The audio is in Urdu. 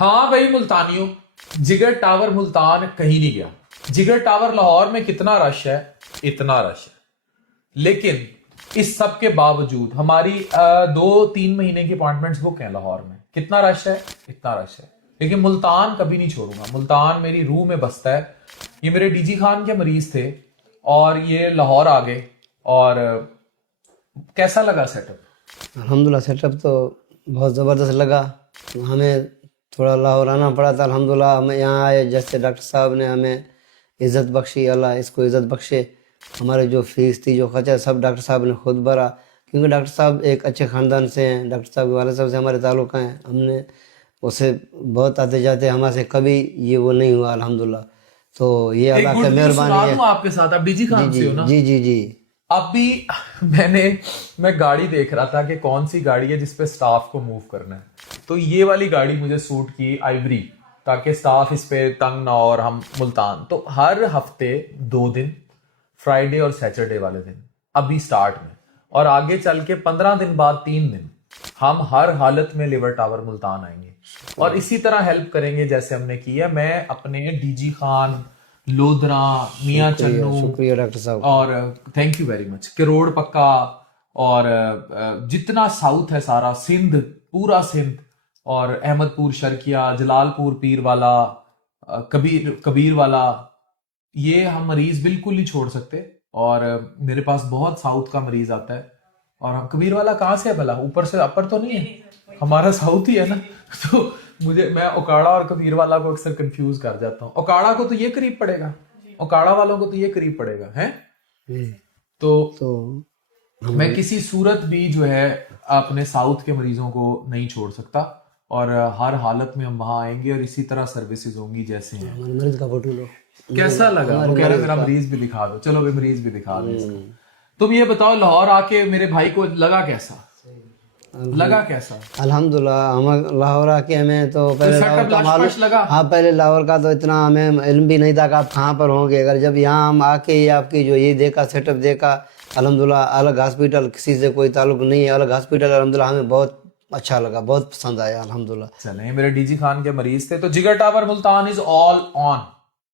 ہاں بھائی ملتانیوں، جگر ٹاور ملتان کہیں نہیں گیا. جگر ٹاور لاہور میں کتنا رش ہے، اتنا رش ہے، لیکن اس سب کے باوجود ہماری 2-3 مہینے کی اپوائنٹمنٹس بک ہیں لاہور میں. کتنا رش ہے، اتنا رش ہے، لیکن ملتان کبھی نہیں چھوڑوں گا. ملتان میری روح میں بستا ہے. یہ میرے ڈی جی خان کے مریض تھے اور یہ لاہور آ گئے. اور کیسا لگا سیٹ اپ؟ الحمدللہ سیٹ اپ تو بہت زبردست لگا. ہمیں تھوڑا لاہور آنا پڑا تھا. الحمدللہ ہم یہاں آئے، جیسے ڈاکٹر صاحب نے ہمیں عزت بخشی. اللہ اس کو عزت بخشے. ہمارے جو فیس تھی، جو خرچہ، سب ڈاکٹر صاحب نے خود بھرا، کیونکہ ڈاکٹر صاحب ایک اچھے خاندان سے ہیں. ڈاکٹر صاحب کے والد صاحب سے ہمارے تعلق ہیں. ہم نے اسے بہت آتے جاتے، ہمارے سے کبھی یہ وہ نہیں ہوا الحمدللہ. تو یہ ایک اللہ گڈ کی نیوز سنا مہربانی ہے. دوں آپ کے ساتھ، آپ ڈی جی جی خان جی سے ہو نا؟ جی جی جی. اب بھی میں گاڑی دیکھ رہا تھا کہ کون سی گاڑی ہے جس پہ سٹاف کو موو کرنا ہے. تو یہ والی گاڑی مجھے سوٹ کی، آئیوری، تاکہ سٹاف اس پہ تنگ نہ ہو. اور ہم ملتان تو ہر ہفتے 2 دن، فرائیڈے اور سیٹرڈے والے دن ابھی سٹارٹ میں، اور آگے چل کے 15 دن بعد 3 دن ہم ہر حالت میں لیور ٹاور ملتان آئیں گے اور اسی طرح ہیلپ کریں گے جیسے ہم نے کی ہے. میں اپنے ڈی جی خان، لودھرا، میاں چنو، شکریہ ڈاکٹر صاحب. اور thank you very much, crore پکا، اور جتنا ساؤتھ ہے سارا، سندھ، پورا سندھ، اور احمد پور شرکیہ، جلال پور پیر والا، کبیر والا، یہ ہم مریض بالکل نہیں چھوڑ سکتے. اور میرے پاس بہت ساؤتھ کا مریض آتا ہے. اور ہم کبیر والا کہاں سے ہے بھلا؟ اوپر سے اپر تو نہیں ہے، ہمارا ساؤتھ ہی ہے نا. تو میں اوکاڑا اور کبیر والا کو اکثر کنفیوز کر جاتا ہوں. اوکاڑا کو تو یہ قریب پڑے گا، اوکاڑا والوں کو تو یہ قریب پڑے گا ہے. تو میں کسی صورت بھی جو ہے اپنے ساؤتھ کے مریضوں کو نہیں چھوڑ سکتا، اور ہر حالت میں ہم وہاں آئیں گے اور اسی طرح سروسز ہوں گی جیسے ہیں. ہمارے مریض کا فوٹو لو. کیسا لگا؟ وہ کہہ رہے میرا مریض بھی دکھا دو. چلو بھی مریض بھی دکھا دیں. تم یہ بتاؤ لاہور آ کے میرے بھائی کو لگا کیسا؟ الحمدللہ ہم لاہور آ کے ہمیں تو پہلے لاہور کا معلوم، ہاں پہلے لاہور کا تو اتنا ہمیں علم بھی نہیں تھا کہ آپ کہاں پر ہوں گے. اگر جب یہاں ہم آ کے یہ آپ کی جو یہ دیکھا، سیٹ اپ دیکھا، الحمدللہ الگ ہاسپٹل، کسی سے کوئی تعلق نہیں ہے، الگ ہاسپٹل، الحمدللہ ہمیں بہت اچھا لگا، بہت پسند آیا الحمدللہ. چلیں، میرے ڈی جی خان کے مریض تھے. تو جگر ٹاور ملتان از آل آن.